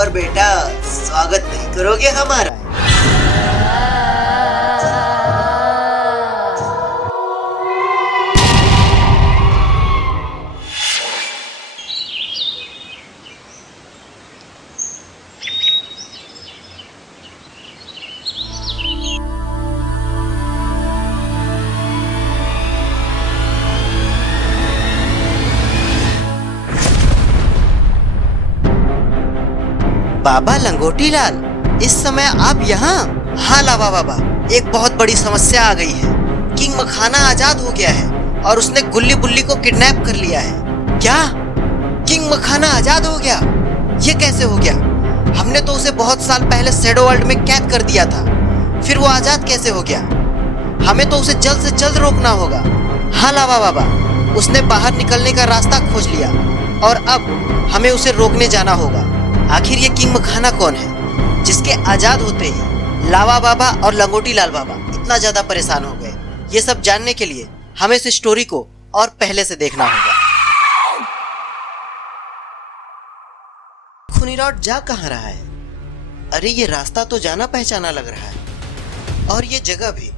और बेटा स्वागत नहीं करोगे हमारा? बाबा लंगोटी लाल, इस समय आप यहाँ? हाँ लावा बाबा, एक बहुत बड़ी समस्या आ गई है। किंग मखाना आजाद हो गया है और उसने गुल्ली बुल्ली को किडनैप कर लिया है। क्या? किंग मखाना आजाद हो गया? ये कैसे हो गया? हमने तो उसे बहुत साल पहले शैडो वर्ल्ड में कैद कर दिया था, फिर वो आजाद कैसे हो गया? हमें तो उसे जल्द से जल्द रोकना होगा। हाँ लावा बाबा, उसने बाहर निकलने का रास्ता खोज लिया और अब हमें उसे रोकने जाना होगा। आखिर ये किंग मखाना कौन है जिसके आजाद होते ही लावा बाबा और लंगोटी लाल बाबा इतना ज्यादा परेशान हो गए? ये सब जानने के लिए हमें इस स्टोरी को और पहले से देखना होगा। खुनीरॉड जा कहाँ रहा है? अरे ये रास्ता तो जाना पहचाना लग रहा है, और ये जगह भी।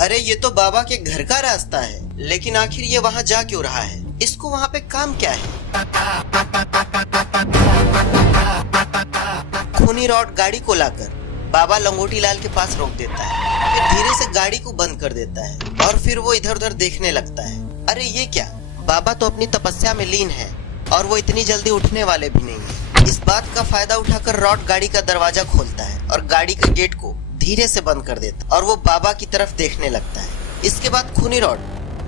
अरे ये तो बाबा के घर का रास्ता है, लेकिन आखिर ये वहाँ जा क्यों रहा है? इसको वहाँ पे काम क्या है? खुनीरॉड गाड़ी को लाकर बाबा लंगोटी लाल के पास रोक देता है, फिर धीरे से गाड़ी को बंद कर देता है और फिर वो इधर उधर देखने लगता है। अरे ये क्या? बाबा तो अपनी तपस्या में लीन है और वो इतनी जल्दी उठने वाले भी नहीं है। इस बात का फायदा उठाकर रॉड गाड़ी का दरवाजा खोलता है और गाड़ी के गेट को धीरे से बंद कर देता है और वो बाबा की तरफ देखने लगता है। इसके बाद खुनीरॉड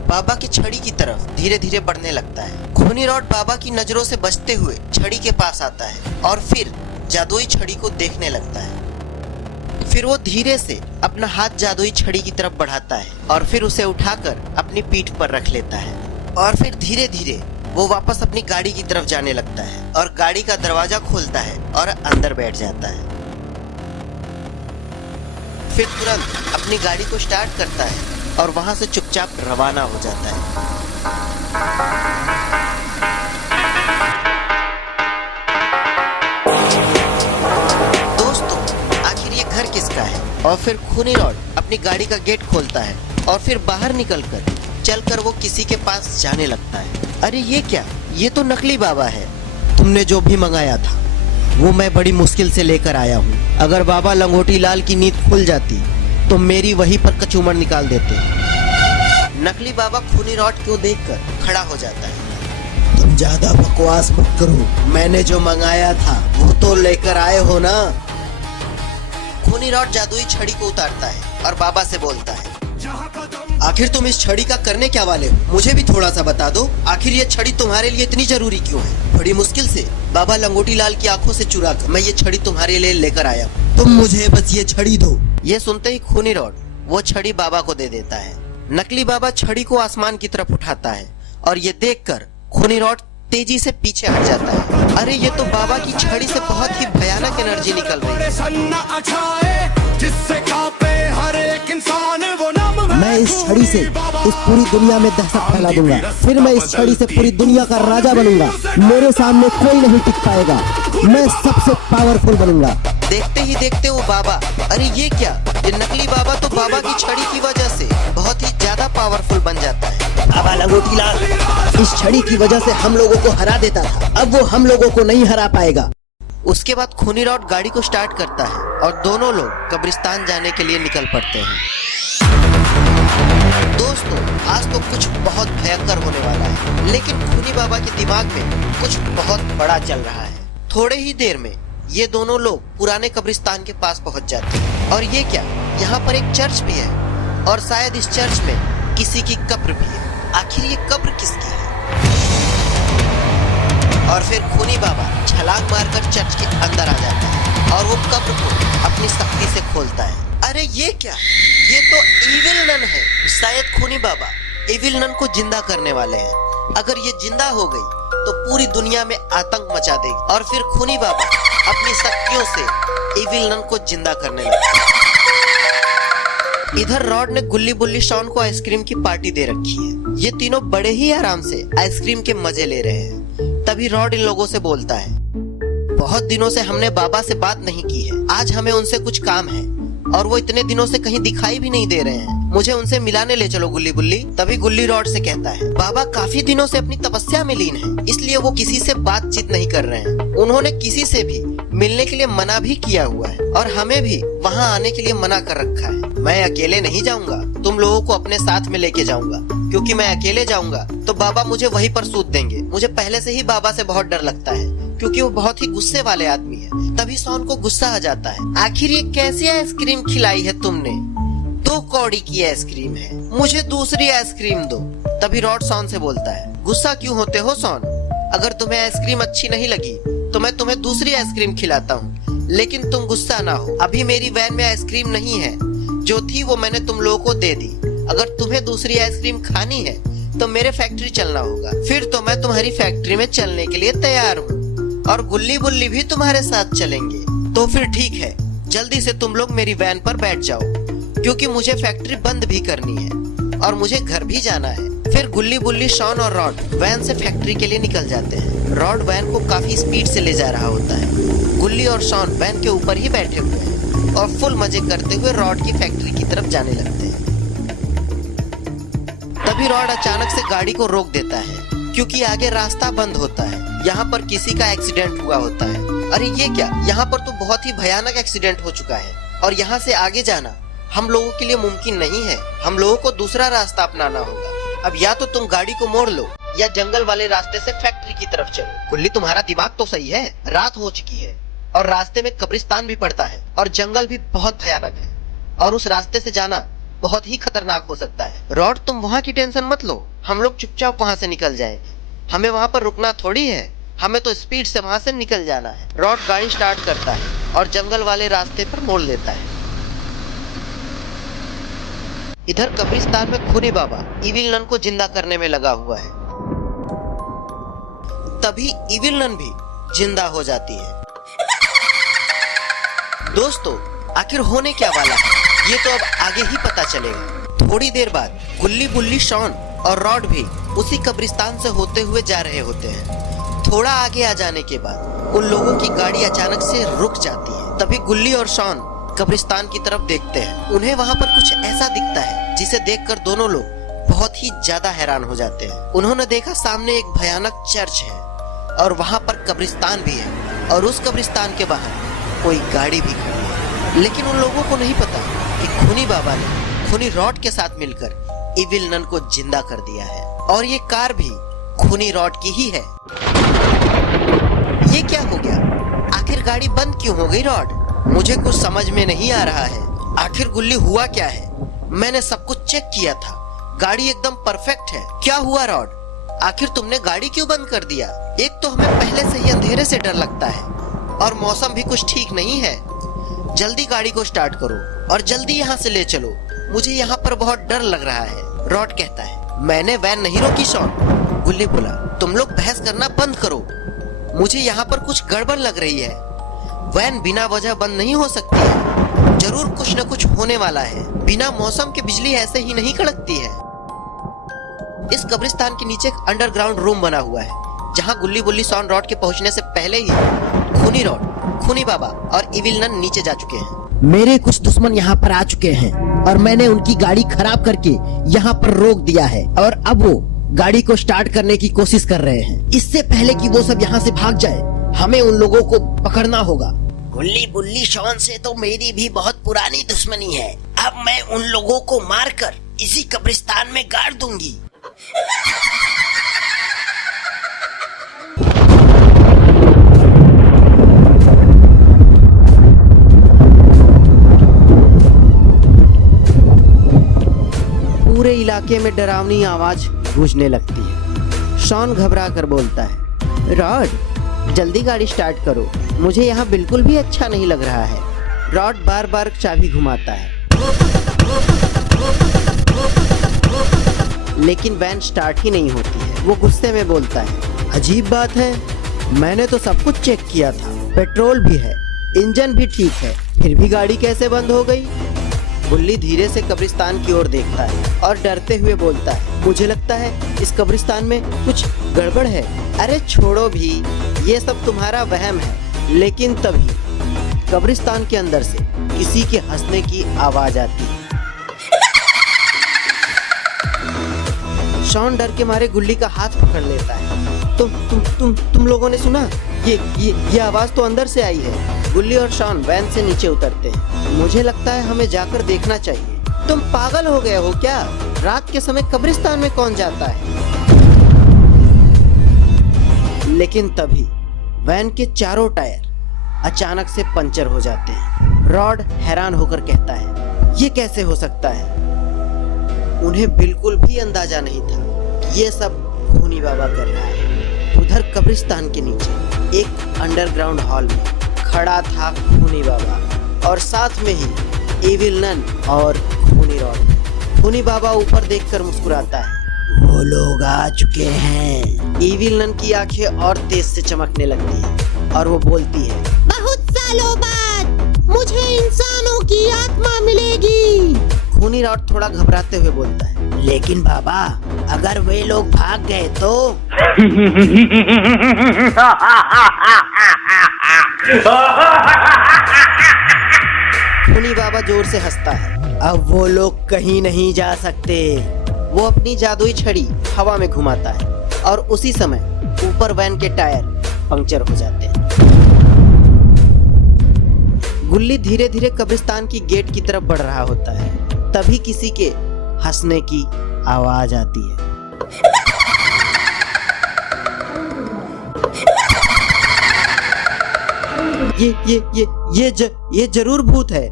बाबा की छड़ी की तरफ धीरे धीरे बढ़ने लगता है। खुनीरॉड बाबा की नजरों से बचते हुए छड़ी के पास आता है और फिर जादुई छड़ी को देखने लगता है। फिर वो धीरे से अपना हाथ जादुई छड़ी की तरफ बढ़ाता है और फिर उसे उठाकर अपनी पीठ पर रख लेता है और फिर धीरे धीरे वो वापस अपनी गाड़ी की तरफ जाने लगता है और गाड़ी का दरवाजा खोलता है और अंदर बैठ जाता है। फिर तुरंत अपनी गाड़ी को स्टार्ट करता है और वहां से चुपचाप रवाना हो जाता है। दोस्तों, आखिर ये घर किसका है? और फिर खुनीरॉड अपनी गाड़ी का गेट खोलता है और फिर बाहर निकलकर चलकर वो किसी के पास जाने लगता है। अरे ये क्या? ये तो नकली बाबा है। तुमने जो भी मंगाया था वो मैं बड़ी मुश्किल से लेकर आया हूँ। अगर बाबा लंगोटी लाल की नींद खुल जाती तो मेरी वहीं पर कचूमर निकाल देते। नकली बाबा खुनीरॉड को देखकर खड़ा हो जाता है। तुम ज्यादा बकवास मत करो, मैंने जो मंगाया था वो तो लेकर आए हो ना? खुनीरॉड जादुई छड़ी को उतारता है और बाबा से बोलता है, आखिर तुम इस छड़ी का करने क्या वाले हो? मुझे भी थोड़ा सा बता दो। आखिर ये छड़ी तुम्हारे लिए इतनी जरूरी क्यों है? बड़ी मुश्किल से बाबा लंगोटी लाल की आंखों से चुरा कर मैं ये छड़ी तुम्हारे लिए लेकर आया। तुम मुझे बस ये छड़ी दो। ये सुनते ही खुनीरॉड वो छड़ी बाबा को दे देता है। नकली बाबा छड़ी को आसमान की तरफ उठाता है और ये देखकर खुनीरॉड तेजी से पीछे हट जाता है। अरे ये तो बाबा की छड़ी से बहुत ही भयानक एनर्जी निकल रही है। मैं इस छड़ी से इस पूरी दुनिया में दहशत फैला दूंगा। फिर मैं इस छड़ी से पूरी दुनिया का राजा बनूंगा। मेरे सामने कोई नहीं टिक पाएगा। मैं सबसे पावरफुल बनूंगा। देखते ही देखते वो बाबा, अरे ये क्या? ये नकली बाबा तो बाबा की छड़ी की वजह से बहुत ही ज्यादा पावरफुल बन जाता है। बाबा लंगोटी लाल इस छड़ी की वजह से हम लोगों को हरा देता था, अब वो हम लोगों को नहीं हरा पाएगा। उसके बाद खुनीरॉड गाड़ी को स्टार्ट करता है और दोनों लोग कब्रिस्तान जाने के लिए निकल पड़ते हैं। दोस्तों, आज तो कुछ बहुत भयंकर होने वाला है, लेकिन खुनी बाबा के दिमाग में कुछ बहुत बड़ा चल रहा है। थोड़े ही देर में ये दोनों लोग पुराने कब्रिस्तान के पास पहुंच जाते हैं। और ये क्या? यहाँ पर एक चर्च भी है और शायद इस चर्च में किसी की कब्र भी है। आखिर ये कब्र किसकी है? और फिर खूनी बाबा छलांग मारकर चर्च के अंदर आ जाता है और वो कब्र को अपनी शक्ति से खोलता है। अरे ये क्या? ये तो इविल नन है। शायद खूनी बाबा इविल नन को जिंदा करने वाले हैं। अगर ये जिंदा हो गई तो पूरी दुनिया में आतंक मचा देगी। और फिर खूनी बाबा अपनी शक्तियों से इविल नन को जिंदा करने लगे। इधर रॉड ने गुल्ली बुल्ली शॉन को आइसक्रीम की पार्टी दे रखी है। ये तीनों बड़े ही आराम से आइसक्रीम के मजे ले रहे हैं। तभी रॉड इन लोगों से बोलता है, बहुत दिनों से हमने बाबा से बात नहीं की है। आज हमें उनसे कुछ काम है और वो इतने दिनों से कहीं दिखाई भी नहीं दे रहे हैं। मुझे उनसे मिलाने ले चलो गुल्ली बुल्ली। तभी गुल्ली रॉड से कहता है, बाबा काफी दिनों से अपनी तपस्या में लीन है, इसलिए वो किसी से बातचीत नहीं कर रहे हैं। उन्होंने किसी से भी मिलने के लिए मना भी किया हुआ है और हमें भी वहाँ आने के लिए मना कर रखा है। मैं अकेले नहीं जाऊंगा, तुम लोगों को अपने साथ में लेके जाऊंगा, क्योंकि मैं अकेले जाऊंगा तो बाबा मुझे वहीं पर सूत देंगे। मुझे पहले से ही बाबा से बहुत डर लगता है, क्योंकि वो बहुत ही गुस्से वाले आदमी है। तभी शॉन को गुस्सा आ जाता है, आखिर ये कैसी आइसक्रीम खिलाई है तुमने? 2 कौड़ी की आइसक्रीम है, मुझे दूसरी आइसक्रीम दो। तभी रॉड शॉन से बोलता है, गुस्सा क्यों होते हो शॉन? अगर तुम्हें आइसक्रीम अच्छी नहीं लगी तो मैं तुम्हें दूसरी आइसक्रीम खिलाता हूँ, लेकिन तुम गुस्सा ना हो। अभी मेरी वैन में आइसक्रीम नहीं है, जो थी वो मैंने तुम लोगों को दे दी। अगर तुम्हें दूसरी आइसक्रीम खानी है तो मेरे फैक्ट्री चलना होगा, फिर तो मैं तुम्हारी फैक्ट्री में चलने के लिए तैयार हूँ और गुल्ली बुल्ली भी तुम्हारे साथ चलेंगे। तो फिर ठीक है, जल्दी से तुम लोग मेरी वैन पर बैठ जाओ, क्योंकि मुझे फैक्ट्री बंद भी करनी है और मुझे घर भी जाना है। फिर गुल्ली बुल्ली, शॉन और रॉड वैन से फैक्ट्री के लिए निकल जाते हैं। रॉड वैन को काफी स्पीड से ले जा रहा होता है। गुल्ली और शॉन वैन के ऊपर ही बैठे हुए हैं और फुल मजे करते हुए रॉड की फैक्ट्री की तरफ जाने लगते हैं। तभी रॉड अचानक से गाड़ी को रोक देता है, क्योंकि आगे रास्ता बंद होता है। यहाँ पर किसी का एक्सीडेंट हुआ होता है। अरे ये क्या, यहाँ पर तो बहुत ही भयानक एक्सीडेंट हो चुका है और यहाँ से आगे जाना हम लोगों के लिए मुमकिन नहीं है। हम लोगों को दूसरा रास्ता अपनाना होगा। अब या तो तुम गाड़ी को मोड़ लो या जंगल वाले रास्ते से फैक्ट्री की तरफ चलो। गुल्ली, तुम्हारा दिमाग तो सही है, रात हो चुकी है और रास्ते में कब्रिस्तान भी पड़ता है और जंगल भी बहुत भयानक है और उस रास्ते से जाना बहुत ही खतरनाक हो सकता है। रॉड, तुम वहाँ की टेंशन मत लो, हम लोग चुपचाप वहाँ से निकल जाए। हमें वहाँ पर रुकना थोड़ी है, हमें तो स्पीड से वहाँ से निकल जाना है। रॉड गाड़ी स्टार्ट करता है और जंगल वाले रास्ते पर मोड़ लेता है। इधर कब्रिस्तान में खूनी बाबा इविल नन को जिंदा करने में लगा हुआ है। तभी इविल नन भी जिंदा हो जाती है। दोस्तों, आखिर होने क्या वाला है ये तो अब आगे ही पता चलेगा। थोड़ी देर बाद गुल्ली बुल्ली, शॉन और रॉड भी उसी कब्रिस्तान से होते हुए जा रहे होते हैं। थोड़ा आगे आ जाने के बाद उन लोगों की गाड़ी अचानक से रुक जाती है। तभी गुल्ली और शॉन कब्रिस्तान की तरफ देखते हैं। उन्हें वहाँ पर कुछ ऐसा दिखता है जिसे देखकर दोनों लोग बहुत ही ज्यादा हैरान हो जाते हैं। उन्होंने देखा सामने एक भयानक चर्च है और वहाँ पर कब्रिस्तान भी है और उस कब्रिस्तान के बाहर कोई गाड़ी भी खड़ी है। लेकिन उन लोगों को नहीं पता कि खूनी बाबा ने खूनी रॉड के साथ मिलकर इविल नन को जिंदा कर दिया है और ये कार भी खूनी रॉड की ही है। ये क्या हो गया? आखिर गाड़ी बंद क्यों हो गई रॉड? मुझे कुछ समझ में नहीं आ रहा है। आखिर गुल्ली हुआ क्या है? मैंने सब कुछ चेक किया था, गाड़ी एकदम परफेक्ट है। क्या हुआ रॉड? आखिर तुमने गाड़ी क्यों बंद कर दिया? एक तो हमें पहले से ही अंधेरे से डर लगता है और मौसम भी कुछ ठीक नहीं है। जल्दी गाड़ी को स्टार्ट करो और जल्दी यहाँ से ले चलो, मुझे यहाँ पर बहुत डर लग रहा है। रॉड कहता है, मैंने वैन नहीं रोकी शॉन। गुल्ली बोला, तुम लोग बहस करना बंद करो, मुझे यहाँ पर कुछ गड़बड़ लग रही है। वैन बिना वजह बंद नहीं हो सकती है, जरूर कुछ न कुछ होने वाला है। बिना मौसम के बिजली ऐसे ही नहीं कड़कती है। इस कब्रिस्तान के नीचे एक अंडरग्राउंड रूम बना हुआ है, जहाँ गुल्ली बुल्ली, शॉन रॉड के पहुँचने से पहले ही खूनी रॉड, खूनी बाबा और इविल नन नीचे जा चुके हैं। मेरे कुछ दुश्मन यहाँ पर आ चुके हैं और मैंने उनकी गाड़ी खराब करके यहाँ पर रोक दिया है और अब वो गाड़ी को स्टार्ट करने की कोशिश कर रहे हैं। इससे पहले कि वो सब यहाँ से भाग जाए, हमें उन लोगों को पकड़ना होगा। गुल्ली बुल्ली, शॉन से तो मेरी भी बहुत पुरानी दुश्मनी है। अब मैं उन लोगों को मारकर इसी कब्रिस्तान में गाड़ दूंगी। पूरे इलाके में डरावनी आवाज गूंजने लगती है। शॉन घबरा कर बोलता है, रॉड जल्दी गाड़ी स्टार्ट करो, मुझे यहाँ बिल्कुल भी अच्छा नहीं लग रहा है। रॉड बार बार चाबी घुमाता है, लेकिन वैन स्टार्ट ही नहीं होती है। वो गुस्से में बोलता है, अजीब बात है, मैंने तो सब कुछ चेक किया था, पेट्रोल भी है, इंजन भी ठीक है, फिर भी गाड़ी कैसे बंद हो गई? गुल्ली धीरे से कब्रिस्तान की ओर देखता है और डरते हुए बोलता है, मुझे लगता है इस कब्रिस्तान में कुछ गड़बड़ है। अरे छोड़ो भी, ये सब तुम्हारा वहम है, लेकिन तभी कब्रिस्तान के अंदर से किसी के हंसने की आवाज आती है। शॉन डर के मारे गुल्ली का हाथ पकड़ लेता है। तुम लोगों ने सुना? ये आवाज तो अंदर से आई है। गुल्ली और शॉन वैन से नीचे उतरते हैं। मुझे लगता है हमें जाकर देखना चाहिए। तुम पागल हो गए हो क्या? रात के समय कब्रिस्तान में कौन जाता है? लेकिन तभी वैन के चारों टायर अचानक से पंचर हो जाते हैं। रॉड हैरान होकर कहता है, ये कैसे हो सकता है? उन्हें बिल्कुल भी अंदाजा नहीं था कि ये सब खूनी बाबा कर रहा है। उधर कब्रिस्तान के नीचे एक अंडरग्राउंड हॉल में खड़ा था खूनी बाबा और साथ में ही एविल नन और खूनी रॉड। खूनी बाबा ऊपर देखकर मुस्कुराता है। वो लोग आ चुके हैं। एविल नन की आंखें और तेज से चमकने लगती है और वो बोलती है, बहुत सालों बाद मुझे इंसानों की आत्मा मिलेगी। खूनी रॉड थोड़ा घबराते हुए बोलता है, लेकिन बाबा अगर वे लोग भाग गए तो? खूनी बाबा जोर से हंसता है। अब वो लोग कहीं नहीं जा सकते। वो अपनी जादुई छड़ी हवा में घुमाता है और उसी समय ऊपर वैन के टायर पंक्चर हो जाते हैं। गुल्ली धीरे धीरे कब्रिस्तान की गेट की तरफ बढ़ रहा होता है। तभी किसी के हंसने की आवाज आती है। ये जरूर भूत है।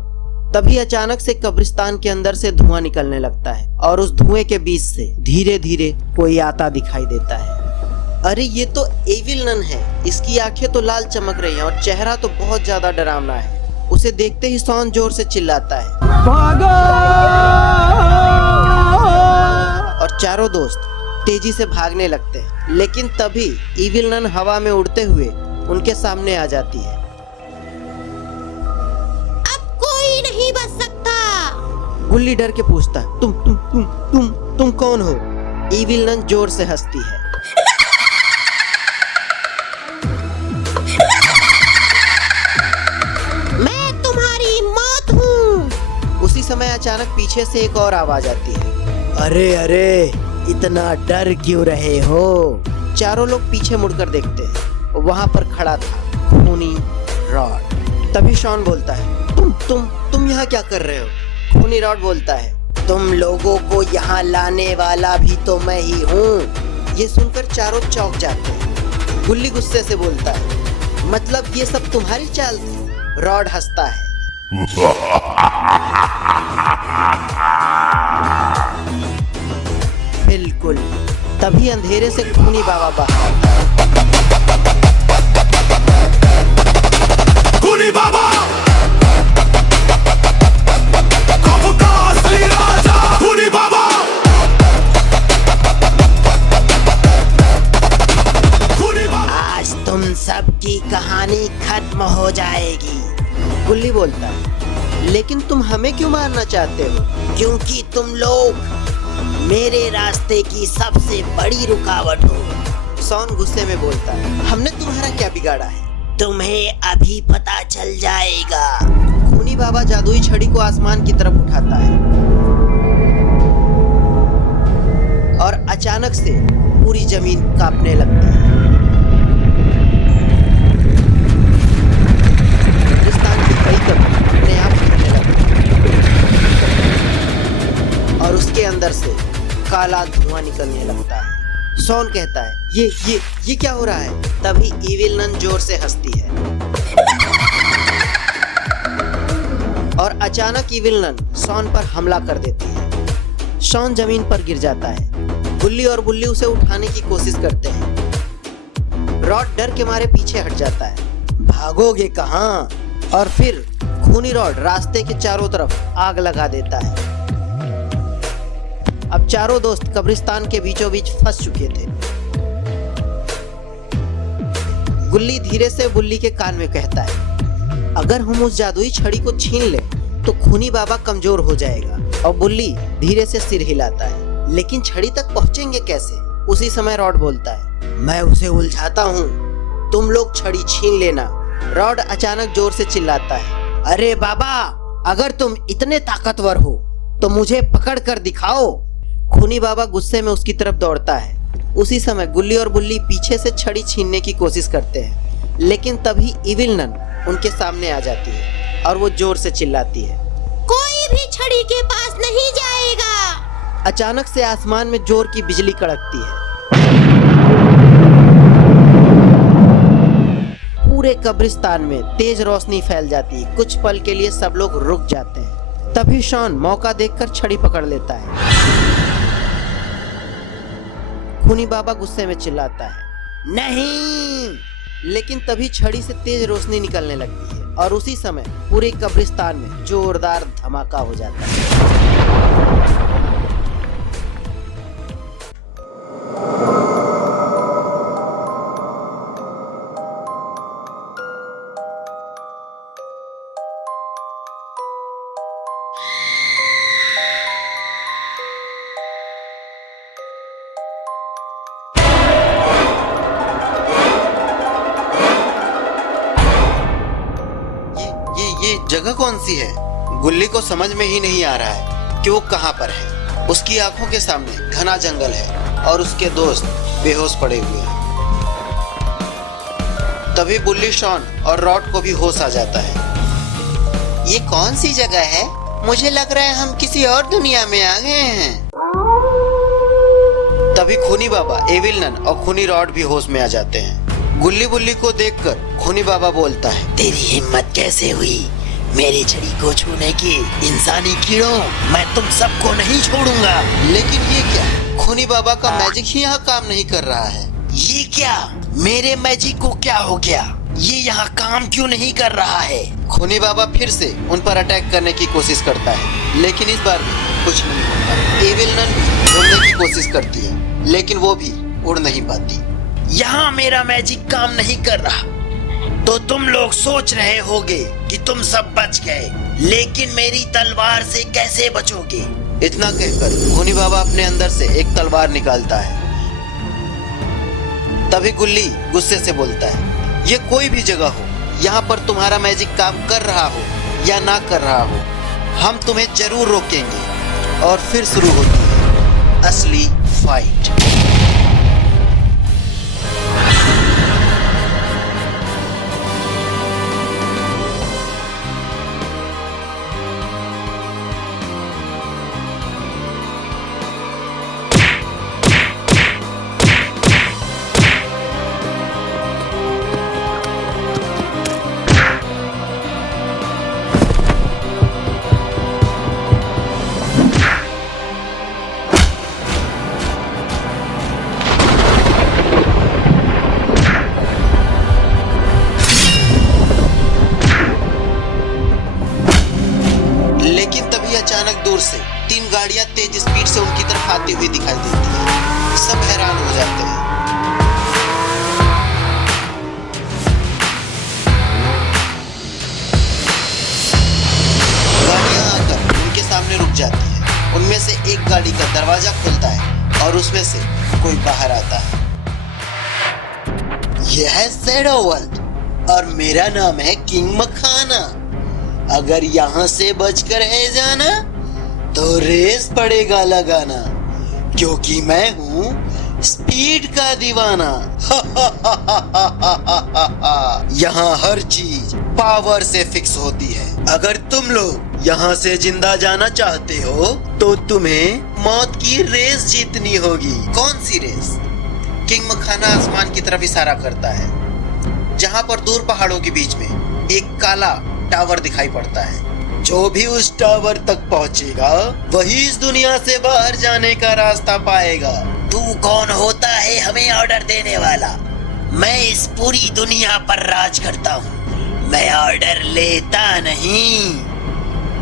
तभी अचानक से कब्रिस्तान के अंदर से धुआं निकलने लगता है और उस धुएं के बीच से धीरे धीरे कोई आता दिखाई देता है। अरे ये तो एविल नन है। इसकी आंखें तो लाल चमक रही हैं और चेहरा तो बहुत ज्यादा डरावना है। उसे देखते ही शॉन जोर से चिल्लाता है, भागो! और चारों दोस्त तेजी से भागने लगते हैं। लेकिन तभी एविल नन हवा में उड़ते हुए उनके सामने आ जाती है। अब कोई नहीं बच सकता। गुल्ली डर के पूछता है, तुम कौन हो? एविल नन जोर से हंसती है। मैं तुम्हारी मौत हूँ। उसी समय अचानक पीछे से एक और आवाज आती है, अरे इतना डर क्यों रहे हो? चारों लोग पीछे मुड़कर देखते हैं। वहां पर खड़ा था खूनी रॉड। तभी शॉन बोलता है, तुम यहाँ क्या कर रहे हो? खूनी रॉड बोलता है, तुम लोगों को यहाँ लाने वाला भी तो मैं ही हूँ। ये सुनकर चारों चौंक जाते हैं। गुल्ली गुस्से से बोलता है, मतलब ये सब तुम्हारी चाल थी? रॉड हंसता है। बिल्कुल। तभी अंधेरे से खूनी बाबा बाहर आता है। खूनी बाबा कब का असली राजा खूनी बाबा। आज तुम सबकी कहानी खत्म हो जाएगी। गुल्ली बोलता है, लेकिन तुम हमें क्यों मारना चाहते हो? क्योंकि तुम लोग मेरे रास्ते की सबसे बड़ी रुकावट हो। शॉन गुस्से में बोलता है, हमने तुम्हारा क्या बिगाड़ा है? तुम्हें अभी पता चल जाएगा। खूनी बाबा जादुई छड़ी को आसमान की तरफ उठाता है और अचानक से पूरी जमीन कांपने लगती है। कब्रिस्तान की कई कब्र अपने आप हिलने लगती है और उसके अंदर से काला धुआं निकलने लगता है। शॉन कहता है, ये क्या हो रहा है? तभी एविल नन जोर से हंसती है और अचानक एविल नन शॉन पर हमला कर देती है। शॉन जमीन पर गिर जाता है। गुल्ली और बुल्ली उसे उठाने की कोशिश करते हैं। रॉड डर के मारे पीछे हट जाता है। भागोगे कहाँ? और फिर खूनी रॉड रास्ते के चारों तरफ आग लगा देता है। अब चारों दोस्त कब्रिस्तान के बीचों बीच फंस चुके थे। गुल्ली धीरे से बुल्ली के कान में कहता है, अगर हम उस जादुई छड़ी को छीन ले तो खूनी बाबा कमजोर हो जाएगा। और बुल्ली धीरे से सिर हिलाता है, लेकिन छड़ी तक पहुंचेंगे कैसे? उसी समय रॉड बोलता है, मैं उसे उलझाता हूँ, तुम लोग छड़ी छीन लेना रॉड अचानक जोर से चिल्लाता है, अरे बाबा, अगर तुम इतने ताकतवर हो तो मुझे पकड़ कर दिखाओ। खूनी बाबा गुस्से में उसकी तरफ दौड़ता है। उसी समय गुल्ली और बुल्ली पीछे से छड़ी छीनने की कोशिश करते हैं, लेकिन तभी इविल नन उनके सामने आ जाती है और वो जोर से चिल्लाती है, कोई भी छड़ी के पास नहीं जाएगा। अचानक से आसमान में जोर की बिजली कड़कती है। पूरे कब्रिस्तान में तेज रोशनी फैल जाती है। कुछ पल के लिए सब लोग रुक जाते हैं। तभी शॉन मौका देखकर छड़ी पकड़ लेता है। खूनी बाबा गुस्से में चिल्लाता है, नहीं। लेकिन तभी छड़ी से तेज रोशनी निकलने लगती है और उसी समय पूरे कब्रिस्तान में जोरदार धमाका हो जाता है। ये जगह कौन सी है? गुल्ली को समझ में ही नहीं आ रहा है कि वो कहाँ पर है। उसकी आंखों के सामने घना जंगल है और उसके दोस्त बेहोश पड़े हुए हैं। तभी बुल्ली, शॉन और रॉड को भी होश आ जाता है। ये कौन सी जगह है? मुझे लग रहा है हम किसी और दुनिया में आ गए हैं। तभी खूनी बाबा, एविल नन और खूनी रॉड भी होश में आ जाते हैं। गुल्ली बुल्ली को देखकर खूनी बाबा बोलता है, तेरी हिम्मत कैसे हुई मेरी छड़ी को छूने की? इंसानी कीड़ों, मैं तुम सबको नहीं छोड़ूंगा। लेकिन ये क्या? खूनी बाबा का मैजिक ही यहाँ काम नहीं कर रहा है। ये क्या? मेरे मैजिक को क्या हो गया? ये यहाँ काम क्यों नहीं कर रहा है? खूनी बाबा फिर से उन पर अटैक करने की कोशिश करता है, लेकिन इस बार भी कुछ नहीं होता। एविल नन भी उड़ने की कोशिश करती है, लेकिन वो भी उड़ नहीं पाती। यहाँ मेरा मैजिक काम नहीं कर रहा तो तुम लोग सोच रहे होगे कि तुम सब बच गए, लेकिन मेरी तलवार से कैसे बचोगे? इतना कहकर खूनी बाबा अपने अंदर से एक तलवार निकालता है। तभी गुल्ली गुस्से से बोलता है, ये कोई भी जगह हो, यहाँ पर तुम्हारा मैजिक काम कर रहा हो या ना कर रहा हो, हम तुम्हें जरूर रोकेंगे। और फिर शुरू होती है असली फाइट। अचानक दूर से 3 गाड़ियां तेज स्पीड से उनकी तरफ आती हुई दिखाई देती हैं। सब हैरान हो जाते हैं। गाड़ियां आकर उनके सामने रुक जाती हैं। उनमें से एक गाड़ी का दरवाजा खुलता है और उसमें से कोई बाहर आता है। यह है शैडो वर्ल्ड और मेरा नाम है किंग मखाना। अगर यहाँ से बचकर है जाना तो रेस पड़ेगा लगाना, क्योंकि मैं हूँ स्पीड का दीवाना। यहाँ हर चीज पावर से फिक्स होती है। अगर तुम लोग यहाँ से जिंदा जाना चाहते हो तो तुम्हें मौत की रेस जीतनी होगी। कौन सी रेस? किंग मखाना आसमान की तरफ इशारा करता है, जहाँ पर दूर पहाड़ों के बीच में एक काला टावर दिखाई पड़ता है। जो भी उस टावर तक पहुंचेगा वही इस दुनिया से बाहर जाने का रास्ता पाएगा। तू कौन होता है हमें ऑर्डर देने वाला? मैं इस पूरी दुनिया पर राज करता हूँ। मैं ऑर्डर लेता नहीं,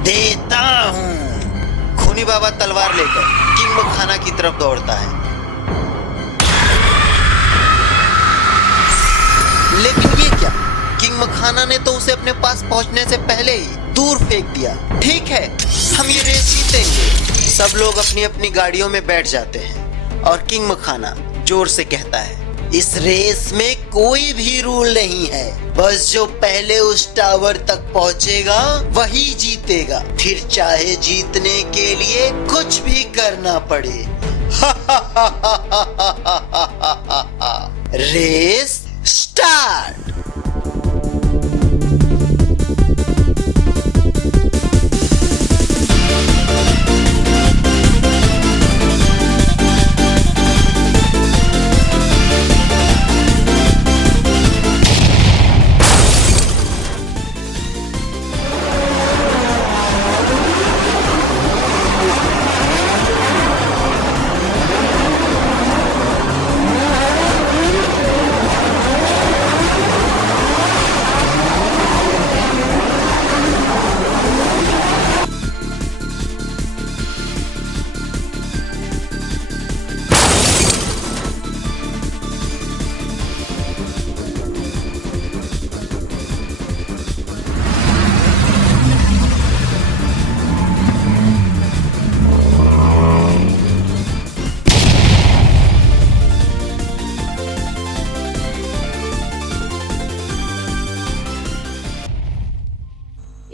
देता हूँ। खूनी बाबा तलवार लेकर किंग मखाना की तरफ दौड़ता है, लेकिन ये क्या? किंग मखाना ने तो उसे अपने पास पहुंचने से पहले ही दूर फेंक दिया। ठीक है, हम ये रेस जीतेंगे। सब लोग अपनी अपनी गाड़ियों में बैठ जाते हैं और किंग मखाना जोर से कहता है, इस रेस में कोई भी रूल नहीं है, बस जो पहले उस टावर तक पहुंचेगा वही जीतेगा, फिर चाहे जीतने के लिए कुछ भी करना पड़े। Race start.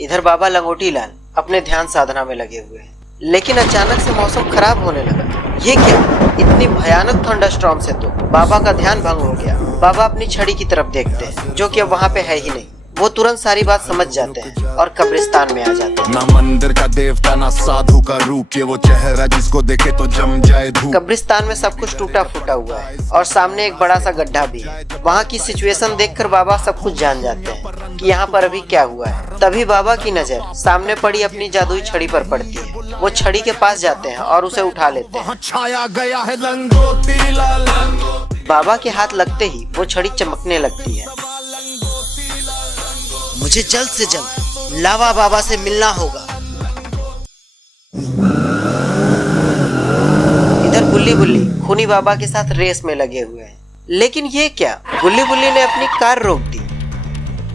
इधर बाबा लंगोटी लाल अपने ध्यान साधना में लगे हुए हैं, लेकिन अचानक से मौसम खराब होने लगा। ये क्या, इतनी भयानक थंडरस्टॉर्म से तो बाबा का ध्यान भंग हो गया। बाबा अपनी छड़ी की तरफ देखते हैं, जो कि अब वहाँ पे है ही नहीं। वो तुरंत सारी बात समझ जाते हैं और कब्रिस्तान में आ जाते हैं। ना मंदिर का देवता ना साधु का रूप, ये वो चेहरा जिसको देखे तो जम जाए धूप। कब्रिस्तान में सब कुछ टूटा फूटा हुआ है और सामने एक बड़ा सा गड्ढा भी है। वहाँ की सिचुएशन देखकर बाबा सब कुछ जान जाते हैं कि यहाँ पर अभी क्या हुआ है। तभी बाबा की नजर सामने पड़ी अपनी जादुई छड़ी पर पड़ती है। वो छड़ी के पास जाते हैं और उसे उठा लेते हैं। छाया गया है लंगोटी लाल। बाबा के हाथ लगते ही वो छड़ी चमकने लगती है। मुझे जल्द से जल्द लावा बाबा से मिलना होगा। इधर बुल्ली बुल्ली खूनी बाबा के साथ रेस में लगे हुए हैं, लेकिन ये क्या, बुल्ली बुल्ली ने अपनी कार रोक दी।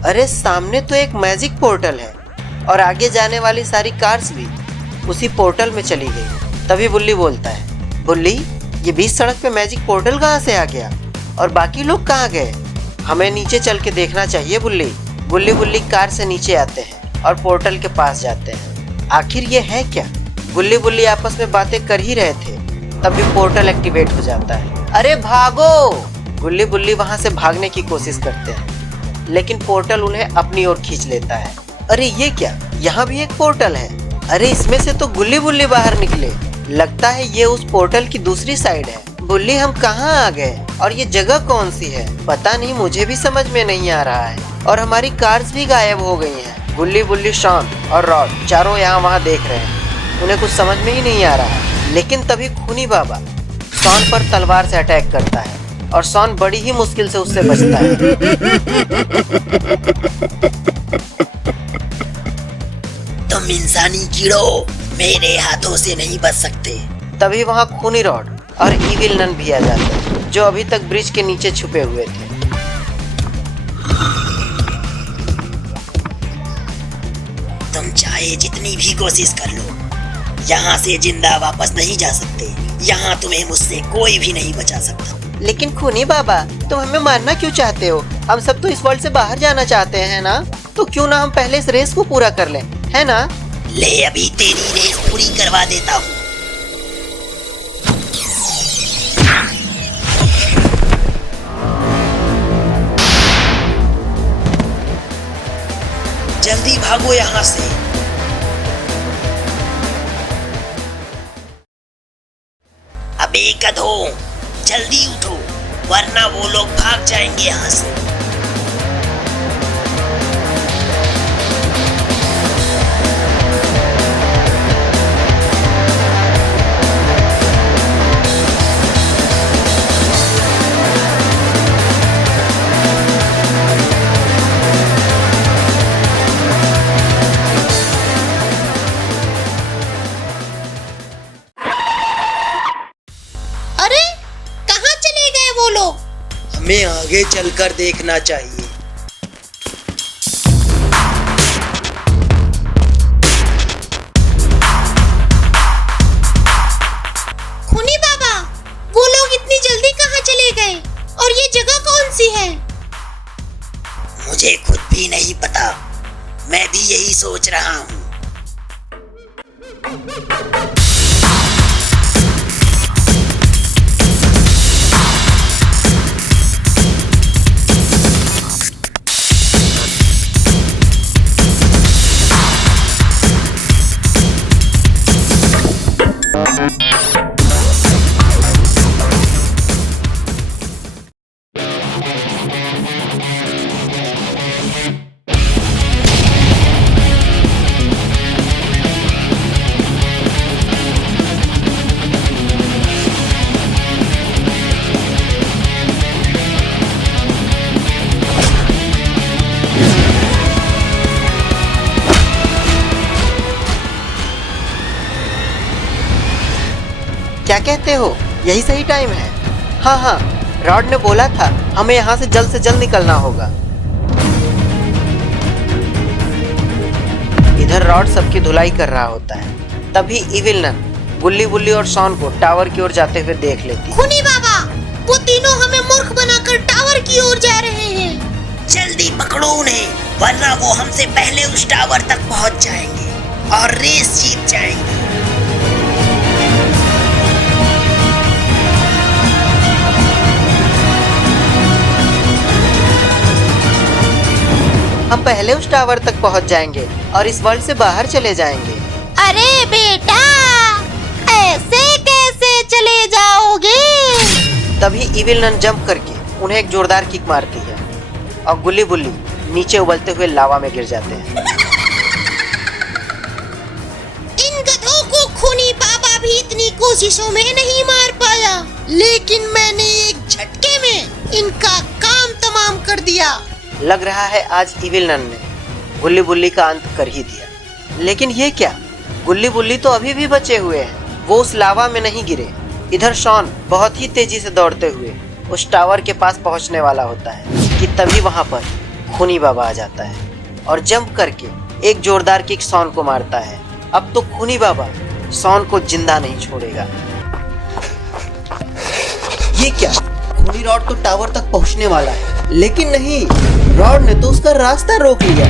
अरे सामने तो एक मैजिक पोर्टल है और आगे जाने वाली सारी कार्स भी उसी पोर्टल में चली गई। तभी बुल्ली बोलता है, बुल्ली ये बीच सड़क पे मैजिक पोर्टल कहाँ से आ गया और बाकी लोग कहाँ गए? हमें नीचे चल के देखना चाहिए बुल्ली। बुल्ली बुल्ली कार से नीचे आते हैं और पोर्टल के पास जाते हैं। आखिर ये है क्या? बुल्ली बुल्ली आपस में बातें कर ही रहे थे, तभी पोर्टल एक्टिवेट हो जाता है। अरे भागो! बुल्ली बुल्ली वहां से भागने की कोशिश करते हैं, लेकिन पोर्टल उन्हें अपनी ओर खींच लेता है। अरे ये क्या, यहाँ भी एक पोर्टल है। अरे इसमें से तो गुल्ली बुल्ली बाहर निकले। लगता है ये उस पोर्टल की दूसरी साइड है। बुल्ली हम कहाँ आ गए और ये जगह कौन सी है? पता नहीं, मुझे भी समझ में नहीं आ रहा है। और हमारी कार्स भी गायब हो गई हैं। बुल्ली बुल्ली, शांत और रॉड चारों यहाँ वहाँ देख रहे हैं। उन्हें कुछ समझ में ही नहीं आ रहा है। लेकिन तभी खूनी बाबा शॉन पर तलवार से अटैक करता है और शॉन बड़ी ही मुश्किल से उससे बचता है। तुम इंसानी कीड़ो मेरे हाथों से नहीं बच सकते। तभी वहाँ खूनी रॉड और इविल नन भी आ जाते हैं, जो अभी तक ब्रिज के नीचे छुपे हुए थे। तुम चाहे जितनी भी कोशिश कर लो, यहाँ से जिंदा वापस नहीं जा सकते। यहाँ तुम्हें मुझसे कोई भी नहीं बचा सकता। लेकिन खूनी बाबा, तुम हमें मारना क्यों चाहते हो? हम सब तो इस वर्ल्ड से बाहर जाना चाहते हैं ना? तो क्यों ना हम पहले इस रेस को पूरा कर लें, है ना? ले अभी तेरी रेस पूरी करवा देता हूँ। जल्दी भागो यहाँ से। अबे गधों, जल्दी उठो, वरना वो लोग भाग जाएंगे यहाँ से। अरे कहाँ चले गए वो लोग? हमें आगे चलकर देखना चाहिए। खूनी बाबा, वो लोग इतनी जल्दी कहाँ चले गए? और ये जगह मैं भी यही सोच रहा हूँ। क्या कहते हो, यही सही टाइम है? हाँ हाँ, रॉड ने बोला था हमें यहाँ से जल्द निकलना होगा। इधर रॉड सबकी धुलाई कर रहा होता है, तभी इविल नन गुल्ली बुल्ली और शॉन को टावर की ओर जाते हुए देख लेती है। खूनी बाबा, वो तीनों हमें मूर्ख बनाकर टावर की ओर जा रहे हैं। जल्दी पकड़ो उन्हें, वरना वो हमसे पहले उस टावर तक पहुंच जाएंगे और रेस जीत जाएंगे। हम पहले उस टावर तक पहुंच जाएंगे और इस वर्ल्ड से बाहर चले जाएंगे। अरे बेटा, ऐसे कैसे चले जाओगे? तभी इविल नन जंप करके उन्हें एक जोरदार किक मारती है और गुल्ली बुल्ली नीचे उबलते हुए लावा में गिर जाते हैं। इन गधों को खूनी बाबा भी इतनी कोशिशों में नहीं मार पाया, लेकिन मैंने एक झटके में इनका काम तमाम कर दिया। लग रहा है आज इविल नन ने गुल्ली बुल्ली का अंत कर ही दिया। लेकिन ये क्या, गुल्ली बुल्ली तो अभी भी बचे हुए हैं, वो उस लावा में नहीं गिरे। इधर शॉन बहुत ही तेजी से दौड़ते हुए उस टावर के पास पहुंचने वाला होता है कि तभी वहां पर खूनी बाबा आ जाता है और जंप करके एक जोरदार किक शॉन को मारता है। अब तो खूनी बाबा शॉन को जिंदा नहीं छोड़ेगा। ये क्या, खूनी रॉड तो टावर तक पहुंचने वाला है, लेकिन नहीं, रॉड ने तो उसका रास्ता रोक लिया।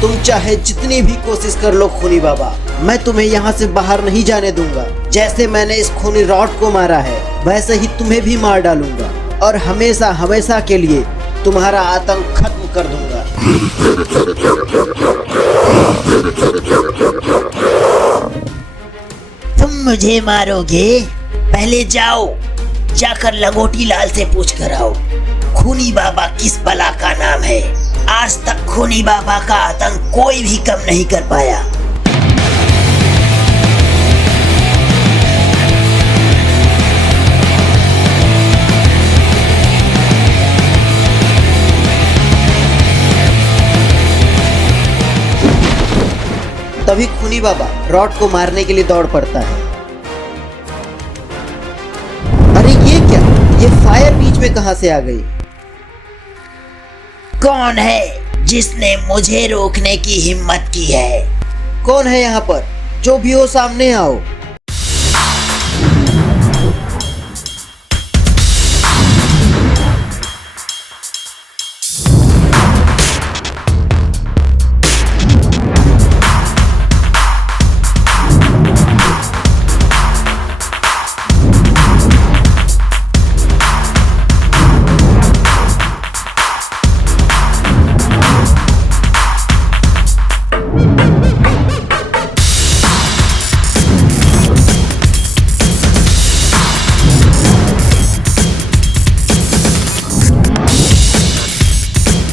तुम चाहे जितनी भी कोशिश कर लो खूनी बाबा, मैं तुम्हें यहाँ से बाहर नहीं जाने दूंगा। जैसे मैंने इस खूनी रॉड को मारा है, वैसे ही तुम्हें भी मार डालूंगा और हमेशा हमेशा के लिए तुम्हारा आतंक खत्म कर दूंगा। तुम मुझे मारोगे? पहले जाओ, जाकर लंगोटी लाल से पूछ कर आओ, खूनी बाबा किस बला का नाम है। आज तक खूनी बाबा का आतंक कोई भी कम नहीं कर पाया। तभी खूनी बाबा रॉड को मारने के लिए दौड़ पड़ता है। अरे ये क्या, ये फायर बीच में कहां से आ गई? कौन है जिसने मुझे रोकने की हिम्मत की है? कौन है यहाँ पर? जो भी हो सामने आओ।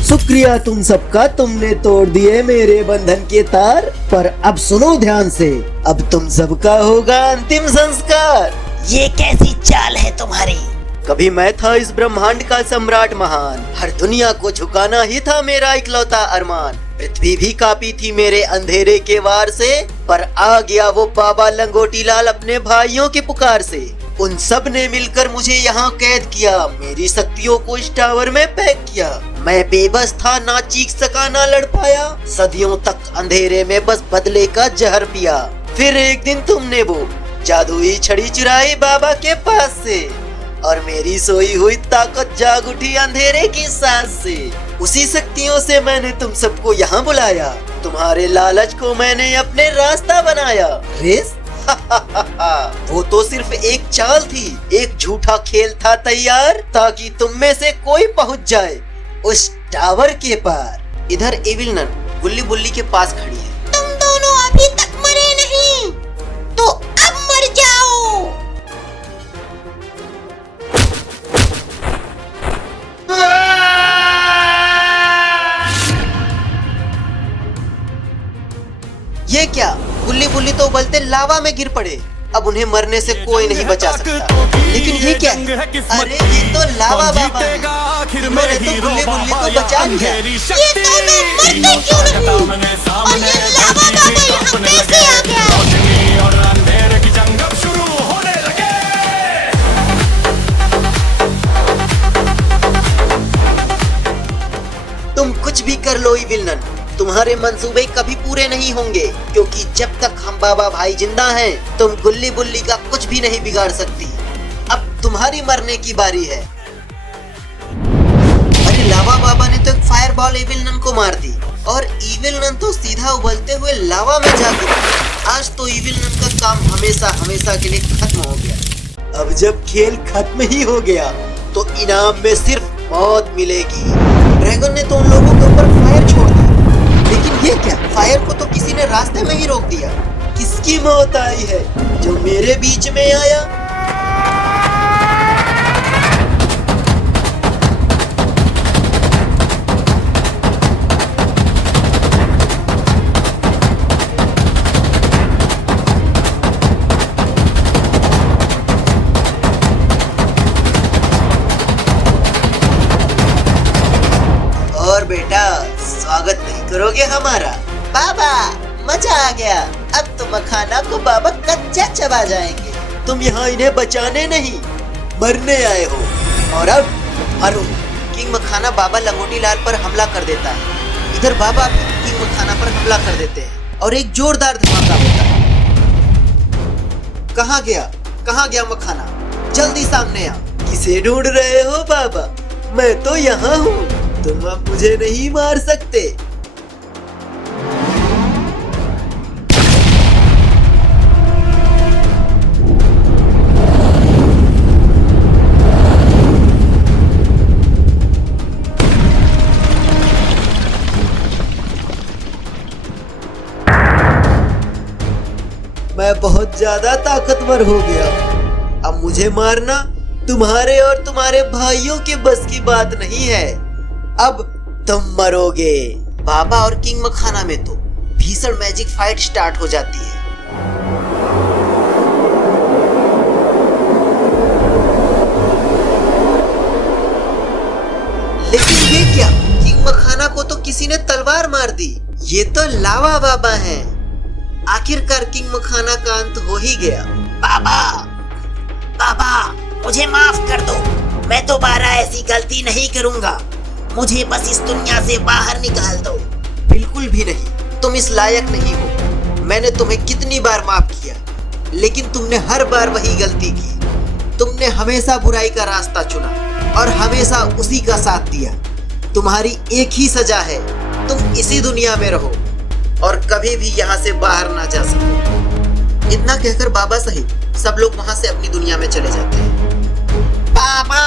शुक्रिया तुम सबका, तुमने तोड़ दिए मेरे बंधन के तार। पर अब सुनो ध्यान से, अब तुम सबका होगा अंतिम संस्कार। ये कैसी चाल है तुम्हारी? कभी मैं था इस ब्रह्मांड का सम्राट महान, हर दुनिया को झुकाना ही था मेरा इकलौता अरमान। पृथ्वी भी कांपी थी मेरे अंधेरे के वार से, पर आ गया वो बाबा लंगोटी लाल अपने भाइयों की पुकार से। उन सब ने मिलकर मुझे यहाँ कैद किया, मेरी शक्तियों को इस टावर में पैक किया। मैं बेबस था, ना चीख सका ना लड़ पाया। सदियों तक अंधेरे में बस बदले का जहर पिया। फिर एक दिन तुमने वो जादुई छड़ी चुराई बाबा के पास से, और मेरी सोई हुई ताकत जाग उठी अंधेरे की सांस से। उसी शक्तियों से मैंने तुम सबको यहाँ बुलाया। तुम्हारे लालच को मैंने अपने रास्ता बनाया। रेस वो तो सिर्फ एक चाल थी, एक झूठा खेल था तैयार, ताकि तुम में से कोई पहुंच जाए उस टावर के पार। इधर एविल नन गुल्ली बुल्ली के पास खड़ी है। तुम दोनों अभी तक मरे नहीं, तो अब मर जाओ। ये क्या, गुल्ली बुल्ली तो उबलते लावा में गिर पड़े। अब उन्हें मरने से कोई नहीं बचा सकता। लेकिन ये क्या है? अरे ये तो लावा बाबा है। मैंने तो गुल्ली बुल्ली को बचा लिया। ये दोनों मरते क्यों नहीं? और ये लावा बाबा यहाँ कैसे आ गया? तुम कुछ भी कर लो इविल नन, तुम्हारे मंसूबे कभी पूरे नहीं होंगे, क्योंकि जब तक हम बाबा भाई जिंदा हैं, तुम गुल्ली बुल्ली का कुछ भी नहीं बिगाड़ सकती। अब तुम्हारी मरने की बारी है। अरे लावा बाबा ने तो एक फायर बॉल इविल नन को मार दी, और इविल नन तो सीधा उबलते हुए लावा में जा गिरा। आज तो इविल नन का काम हमेशा हमेशा के लिए खत्म हो गया। अब जब खेल खत्म ही हो गया, तो इनाम में सिर्फ मौत मिलेगी। ड्रैगन ने तो उन लोगों के ऊपर फायर छोड़ दी, लेकिन ये क्या, फायर को तो किसी ने रास्ते में ही रोक दिया। किसकी मौत आई है जो मेरे बीच में आया? और बेटा, स्वागत नहीं करोगे हमारा? बाबा मजा आ गया। अब तो मखाना को बाबा कच्चा चबा जाएंगे। तुम यहाँ इन्हें बचाने नहीं, मरने आए हो। और अब मरो। किंग मखाना बाबा लंगोटी लाल पर हमला कर देता है। इधर बाबा भी किंग मखाना पर हमला कर देते हैं, और एक जोरदार धमाका होता है। कहाँ गया मखाना? जल्दी सामने आ। किसे ढूंढ रहे हो बाबा? मैं तो यहाँ हूँ, तुम अब मुझे नहीं मार सकते। मैं बहुत ज्यादा ताकतवर हो गया। अब मुझे मारना तुम्हारे और तुम्हारे भाइयों के बस की बात नहीं है। अब तुम मरोगे। बाबा और किंग मखाना में तो भीषण मैजिक फाइट स्टार्ट हो जाती है। लेकिन ये क्या, किंग मखाना को तो किसी ने तलवार मार दी। ये तो लावा बाबा हैं। आखिरकार किंग मखाना का अंत हो ही गया। बाबा मुझे माफ कर दो, मैं दोबारा ऐसी गलती नहीं करूंगा। मुझे बस इस दुनिया से बाहर निकाल दो। बिल्कुल भी नहीं, तुम इस लायक नहीं हो। मैंने तुम्हें कितनी बार माफ किया, लेकिन तुमने हर बार वही गलती की। तुमने हमेशा बुराई का रास्ता चुना और हमेशा उसी का साथ दिया। तुम्हारी एक ही सजा है, तुम इसी दुनिया में रहो और कभी भी यहाँ से बाहर ना जा सको। इतना कहकर बाबा सहित सब लोग वहाँ से अपनी दुनिया में चले जाते हैं। बाबा